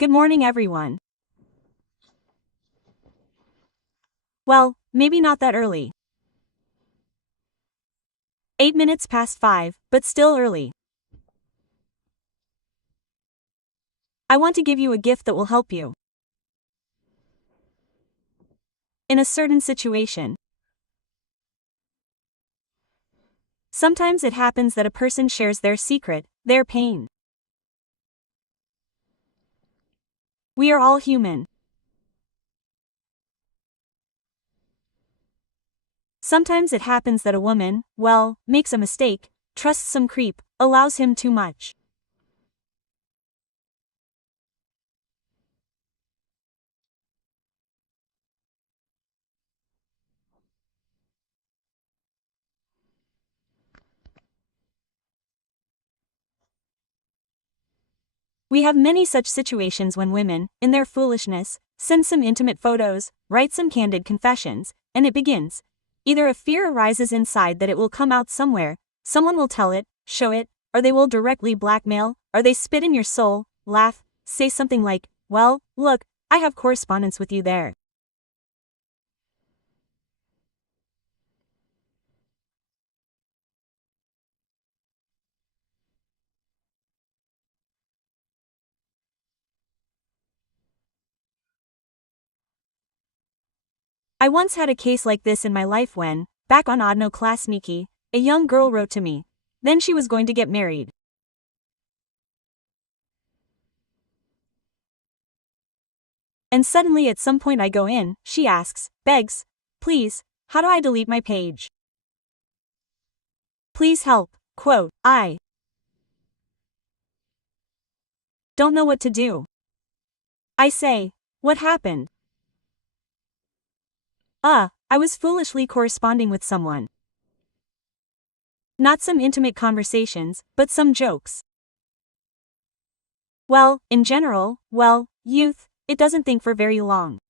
Good morning, everyone. Well, maybe not that early. 8 minutes past 5, but still early. I want to give you a gift that will help you in a certain situation. Sometimes it happens that a person shares their secret, their pain. We are all human. Sometimes it happens that a woman, makes a mistake, trusts some creep, allows him too much. We have many such situations when women, in their foolishness, send some intimate photos, write some candid confessions, and it begins. Either a fear arises inside that it will come out somewhere, someone will tell it, show it, or they will directly blackmail, or they spit in your soul, laugh, say something like, "Well, look, I have correspondence with you there." I once had a case like this in my life when, back on Odno class Niki, a young girl wrote to me. Then she was going to get married. And suddenly at some point I go in, she asks, begs, "Please, how do I delete my page? Please help." Quote, "I don't know what to do." I say, "What happened?" I was foolishly corresponding with someone. Not some intimate conversations, but some jokes. Well, in general, youth, it doesn't think for very long.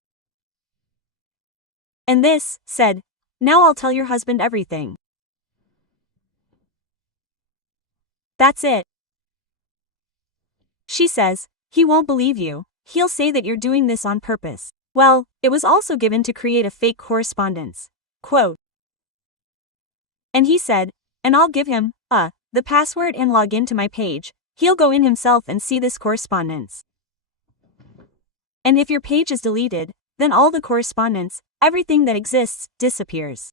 And this, said, "Now I'll tell your husband everything." That's it. She says, "He won't believe you, he'll say that you're doing this on purpose." Well, it was also given to create a fake correspondence. Quote. And he said, "And I'll give him, the password and log into my page, he'll go in himself and see this correspondence. And if your page is deleted, then all the correspondence, everything that exists, disappears."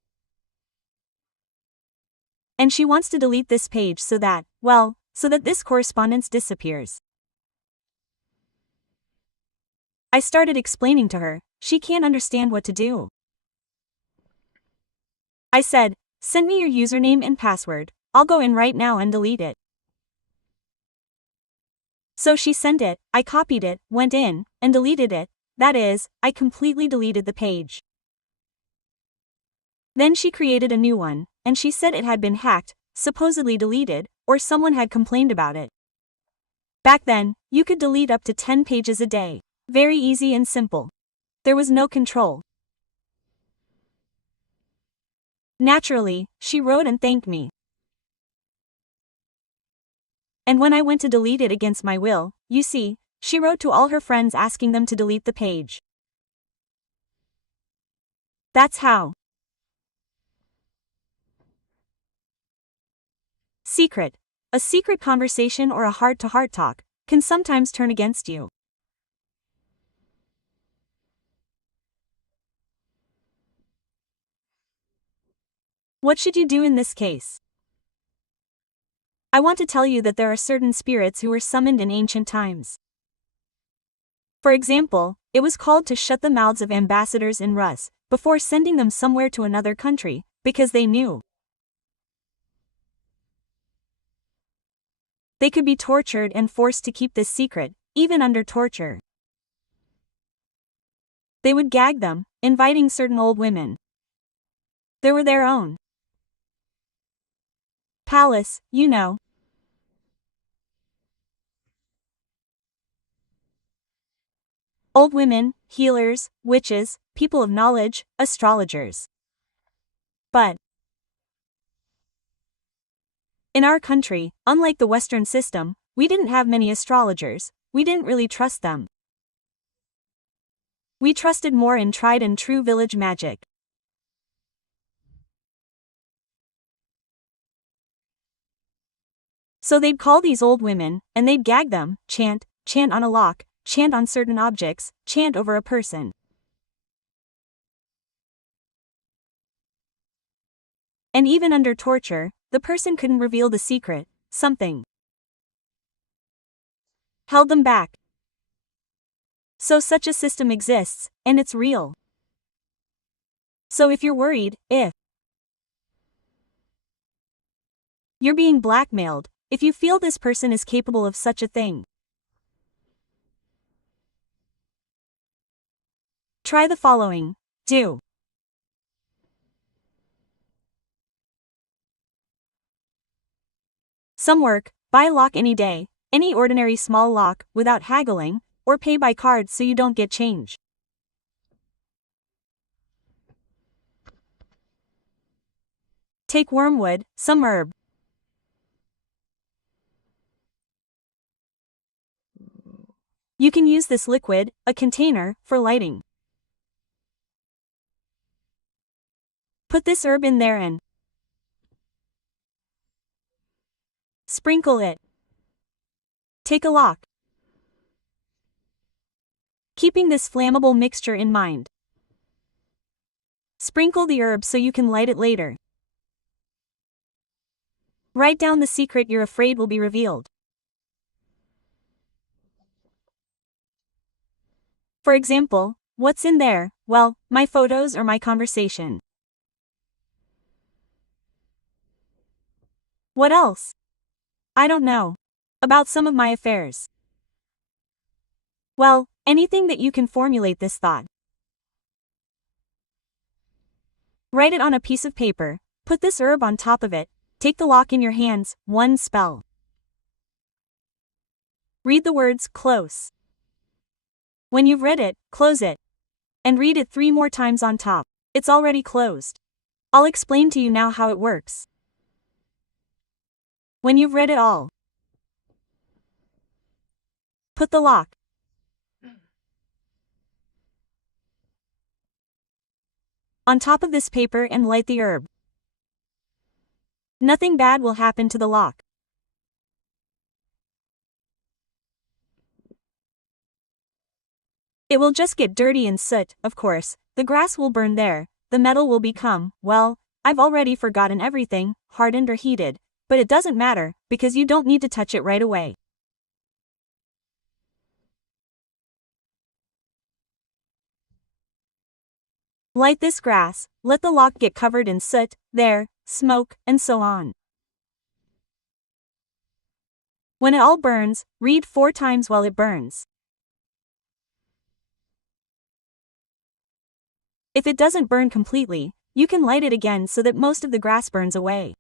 And she wants to delete this page so that this correspondence disappears. I started explaining to her, she can't understand what to do. I said, "Send me your username and password, I'll go in right now and delete it." So she sent it, I copied it, went in, and deleted it, that is, I completely deleted the page. Then she created a new one, and she said it had been hacked, supposedly deleted, or someone had complained about it. Back then, you could delete up to 10 pages a day. Very easy and simple. There was no control. Naturally, she wrote and thanked me. And when I went to delete it against my will, you see, she wrote to all her friends asking them to delete the page. That's how. Secret. A secret conversation or a heart-to-heart talk can sometimes turn against you. What should you do in this case? I want to tell you that there are certain spirits who were summoned in ancient times. For example, it was called to shut the mouths of ambassadors in Rus before sending them somewhere to another country, because they knew they could be tortured and forced to keep this secret, even under torture. They would gag them, inviting certain old women. They were their own palace, you know. Old women, healers, witches, people of knowledge, astrologers. But in our country, unlike the Western system, we didn't have many astrologers, we didn't really trust them. We trusted more in tried and true village magic. So they'd call these old women, and they'd gag them, chant on a lock, chant on certain objects, chant over a person. And even under torture, the person couldn't reveal the secret, something held them back. So such a system exists, and it's real. So if you're worried, if you're being blackmailed, if you feel this person is capable of such a thing, try the following. Do some work, buy a lock any day, any ordinary small lock, without haggling, or pay by card so you don't get change. Take wormwood, some herb. You can use this liquid, a container, for lighting. Put this herb in there and sprinkle it. Take a lock. Keeping this flammable mixture in mind. Sprinkle the herb so you can light it later. Write down the secret you're afraid will be revealed. For example, what's in there? Well, my photos or my conversation. What else? I don't know. About some of my affairs. Well, anything that you can formulate this thought. Write it on a piece of paper, put this herb on top of it, take the lock in your hands, one spell. Read the words close. When you've read it, close it. And read it 3 more times on top. It's already closed. I'll explain to you now how it works. When you've read it all, put the lock on top of this paper and light the herb. Nothing bad will happen to the lock. It will just get dirty and soot, of course, the grass will burn there, the metal will become, well, I've already forgotten everything, hardened or heated, but it doesn't matter, because you don't need to touch it right away. Light this grass, let the lock get covered in soot, there, smoke, and so on. When it all burns, read 4 times while it burns. If it doesn't burn completely, you can light it again so that most of the grass burns away.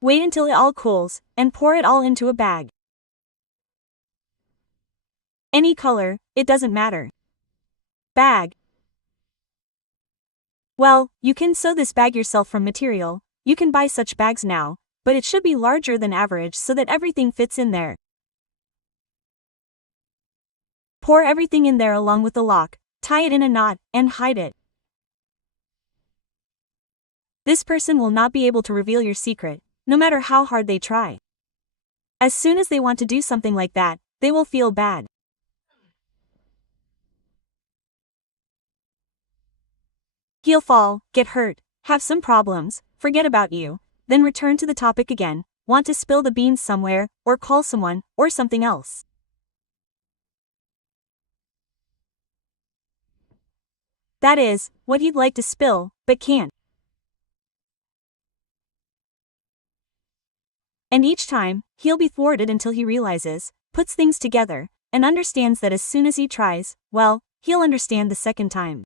Wait until it all cools, and pour it all into a bag. Any color, it doesn't matter. Bag. Well, you can sew this bag yourself from material, you can buy such bags now, but it should be larger than average so that everything fits in there. Pour everything in there along with the lock, tie it in a knot, and hide it. This person will not be able to reveal your secret, no matter how hard they try. As soon as they want to do something like that, they will feel bad. He'll fall, get hurt, have some problems, forget about you, then return to the topic again, want to spill the beans somewhere, or call someone, or something else. That is, what he'd like to spill, but can't. And each time, he'll be thwarted until he realizes, puts things together, and understands that as soon as he tries, well, he'll understand the second time.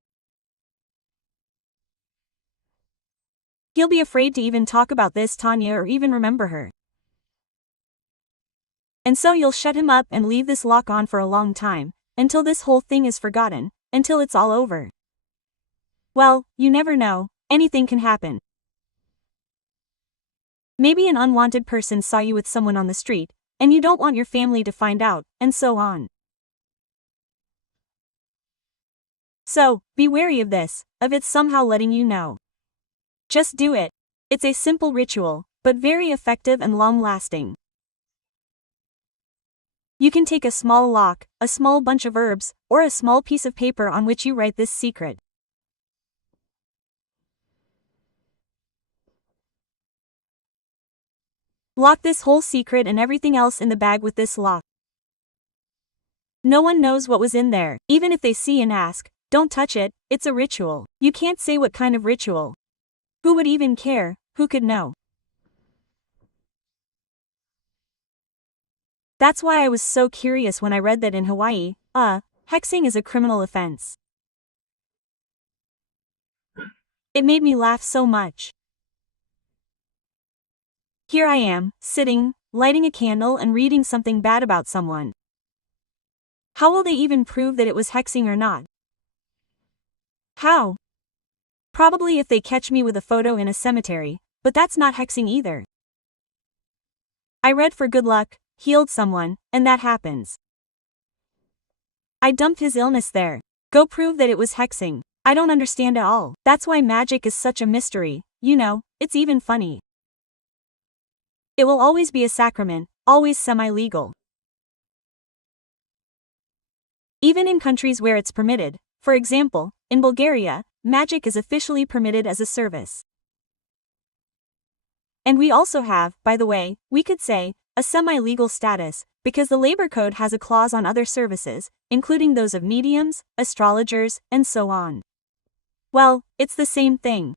He'll be afraid to even talk about this Tanya or even remember her. And so you'll shut him up and leave this lock on for a long time, until this whole thing is forgotten, until it's all over. Well, you never know, anything can happen. Maybe an unwanted person saw you with someone on the street, and you don't want your family to find out, and so on. So, be wary of this, of it somehow letting you know. Just do it. It's a simple ritual, but very effective and long-lasting. You can take a small lock, a small bunch of herbs, or a small piece of paper on which you write this secret. Lock this whole secret and everything else in the bag with this lock. No one knows what was in there. Even if they see and ask, don't touch it, it's a ritual. You can't say what kind of ritual. Who would even care? Who could know? That's why I was so curious when I read that in Hawaii, hexing is a criminal offense. It made me laugh so much. Here I am, sitting, lighting a candle and reading something bad about someone. How will they even prove that it was hexing or not? How? Probably if they catch me with a photo in a cemetery, but that's not hexing either. I read for good luck, healed someone, and that happens. I dumped his illness there. Go prove that it was hexing. I don't understand at all. That's why magic is such a mystery, you know, it's even funny. It will always be a sacrament, always semi-legal. Even in countries where it's permitted, for example, in Bulgaria, magic is officially permitted as a service. And we also have, by the way, we could say, a semi-legal status, because the labor code has a clause on other services, including those of mediums, astrologers, and so on. Well, it's the same thing.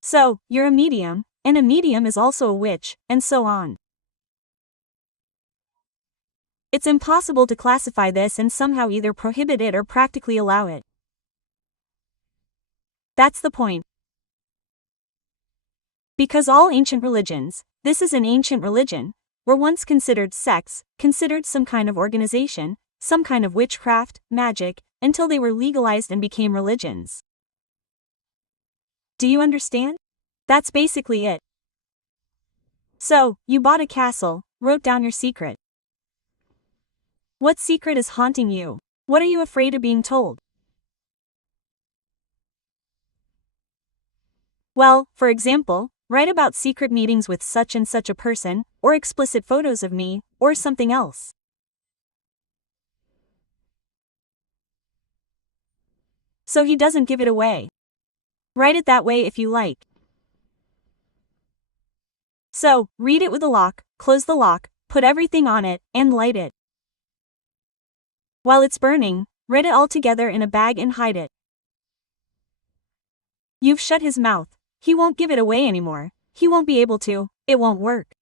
So, you're a medium, and a medium is also a witch, and so on. It's impossible to classify this and somehow either prohibit it or practically allow it. That's the point. Because all ancient religions, this is an ancient religion, were once considered sects, considered some kind of organization, some kind of witchcraft, magic, until they were legalized and became religions. Do you understand? That's basically it. So, you bought a castle, wrote down your secret. What secret is haunting you? What are you afraid of being told? Well, for example, write about secret meetings with such and such a person, or explicit photos of me, or something else. So he doesn't give it away. Write it that way if you like. So, read it with a lock, close the lock, put everything on it, and light it. While it's burning, write it all together in a bag and hide it. You've shut his mouth. He won't give it away anymore. He won't be able to. It won't work.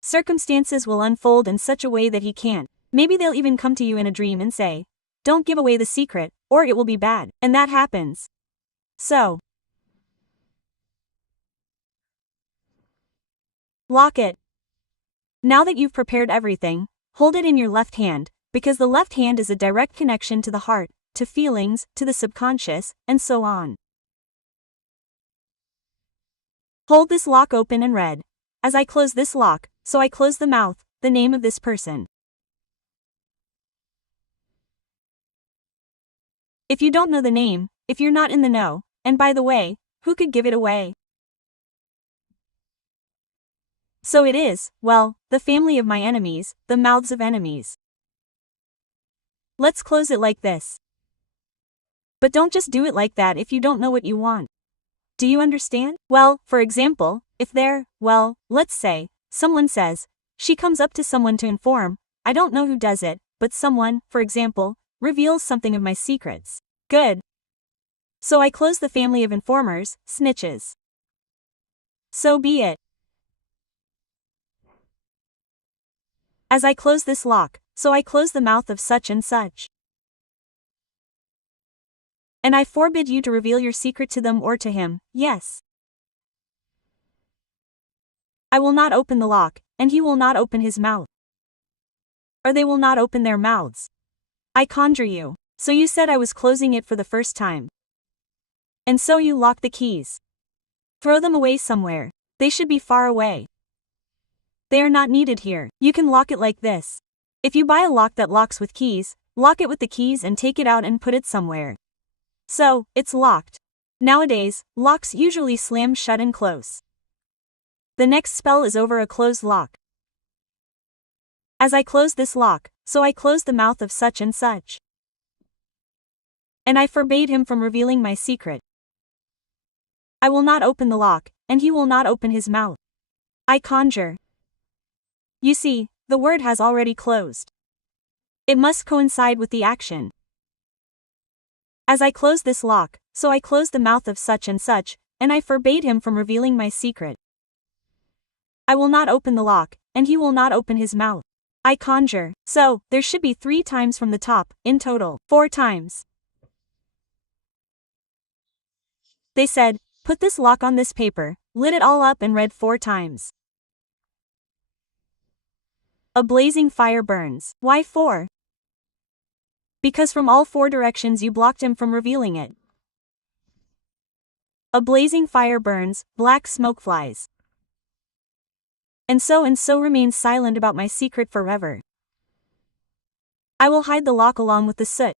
Circumstances will unfold in such a way that he can't. Maybe they'll even come to you in a dream and say, "Don't give away the secret, or it will be bad." And that happens. So, lock it. Now that you've prepared everything, hold it in your left hand, because the left hand is a direct connection to the heart, to feelings, to the subconscious, and so on. Hold this lock open and read. As I close this lock, so I close the mouth, the name of this person. If you don't know the name, if you're not in the know, and by the way, who could give it away? So it is, well, the family of my enemies, the mouths of enemies. Let's close it like this. But don't just do it like that if you don't know what you want. Do you understand? Well, for example, if let's say, someone says, she comes up to someone to inform, I don't know who does it, but someone, for example, reveals something of my secrets. Good. So I close the family of informers, snitches. So be it. As I close this lock, so I close the mouth of such and such. And I forbid you to reveal your secret to them or to him, yes. I will not open the lock, and he will not open his mouth. Or they will not open their mouths. I conjure you. So you said I was closing it for the first time. And so you lock the keys. Throw them away somewhere. They should be far away. They are not needed here. You can lock it like this. If you buy a lock that locks with keys, lock it with the keys and take it out and put it somewhere. So, it's locked. Nowadays, locks usually slam shut and close. The next spell is over a closed lock. As I close this lock, so I close the mouth of such and such. And I forbade him from revealing my secret. I will not open the lock, and he will not open his mouth. I conjure. You see, the word has already closed. It must coincide with the action. As I close this lock, so I close the mouth of such and such, and I forbade him from revealing my secret. I will not open the lock, and he will not open his mouth. I conjure. So, there should be 3 times from the top, in total, 4 times. They said, put this lock on this paper, lit it all up and read 4 times. A blazing fire burns. Why 4? Because from all 4 directions you blocked him from revealing it. A blazing fire burns, black smoke flies. And so remains silent about my secret forever. I will hide the lock along with the soot.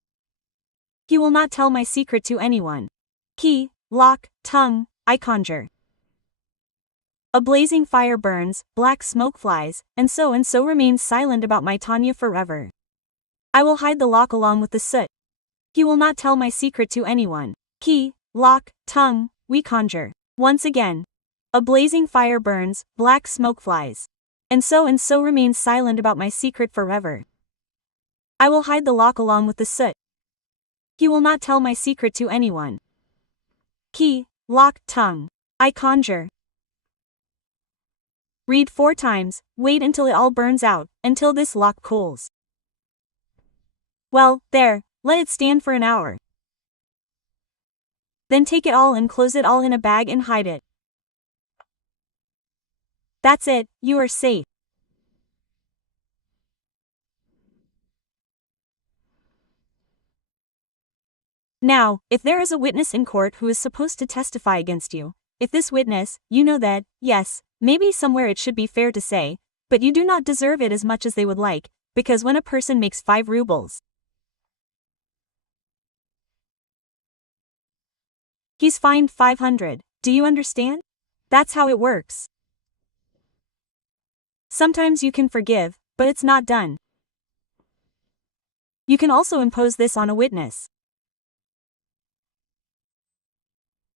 He will not tell my secret to anyone. Key, lock, tongue, I conjure. A blazing fire burns, black smoke flies, and so remains silent about my Tanya forever. I will hide the lock along with the soot. He will not tell my secret to anyone. Key, lock, tongue, we conjure. Once again. A blazing fire burns, black smoke flies. And so remains silent about my secret forever. I will hide the lock along with the soot. He will not tell my secret to anyone. Key, lock, tongue, I conjure. Read 4 times, wait until it all burns out, until this lock cools. Well, there, let it stand for an hour. Then take it all and close it all in a bag and hide it. That's it, you are safe. Now, if there is a witness in court who is supposed to testify against you, if this witness, you know that, yes, maybe somewhere it should be fair to say, but you do not deserve it as much as they would like, because when a person makes 5 rubles, he's fined 500, do you understand? That's how it works. Sometimes you can forgive, but it's not done. You can also impose this on a witness.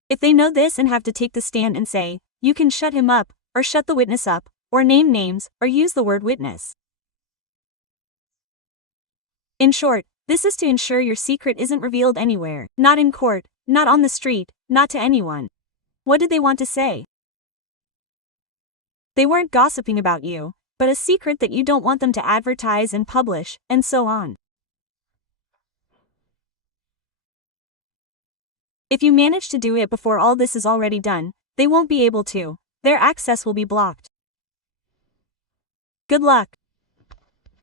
If they know this and have to take the stand and say, you can shut him up, or shut the witness up, or name names, or use the word witness. In short, this is to ensure your secret isn't revealed anywhere, not in court, not on the street, not to anyone. What did they want to say? They weren't gossiping about you, but a secret that you don't want them to advertise and publish, and so on. If you manage to do it before all this is already done, they won't be able to. Their access will be blocked. Good luck.